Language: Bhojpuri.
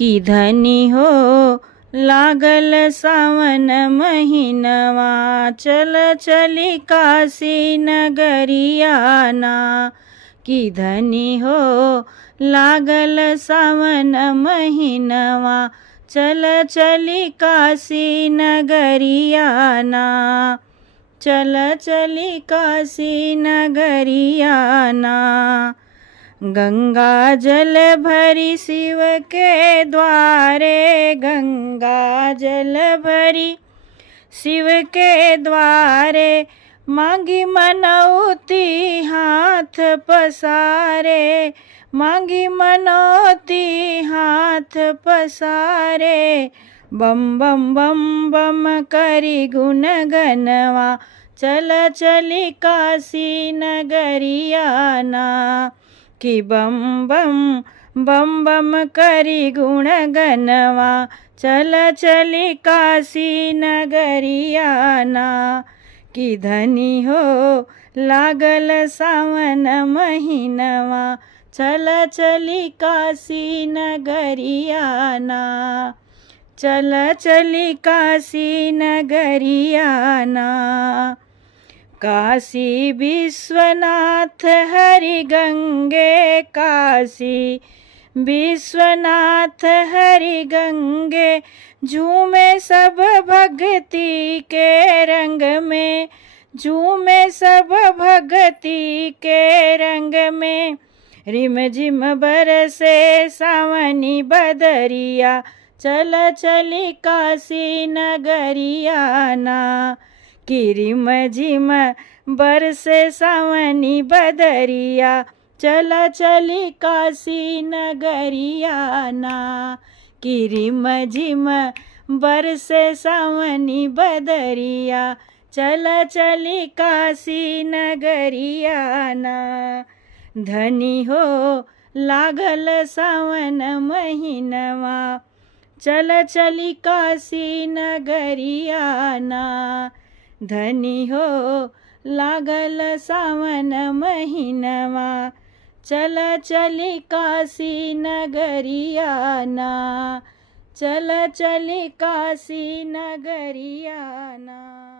कि धनी हो लागल सावन महीनवा, चल चली काशी नगरिया ना। कि धनी हो लागल सावन महीनवा, चल चली काशी नगरिया ना। चल चली काशी नगरिया ना। गंगा जल भरी शिव के द्वारे, गंगा जल भरी शिव के द्वारे, मांगी मनौती हाथ पसारे, मांगी मनौती हाथ पसारे। बम बम बम बम करी गुण गनवा, चल चली काशी नगरिया ना। कि बम बम बम बम करी गुण गनवा, चल चली काशी नगरिया ना। कि धनी हो लागल सावन महीनवा, चल चली काशी नगरिया ना। चल चली काशी नगरिया ना। काशी विश्वनाथ हरि गंगे, काशी विश्वनाथ हरि गंगे, झूमे सब भक्ति के रंग में, झूमे सब भक्ति के रंग में। रिम झिम बरसे सावनी बदरिया, चल चली काशी नगरिया ना। कि रिम झिम बरसे सावनी बदरिया, चल चली काशी नगरिया ना। कि रिम झिम बरसे सावनी बदरिया, चल चली काशी नगरिया ना। धनी हो लागल सावन महीनवा, चल चली काशी नगरिया ना। धनी हो लागल सावन महीनवा, चल चली काशी नगरिया ना। चल चली काशी नगरिया ना।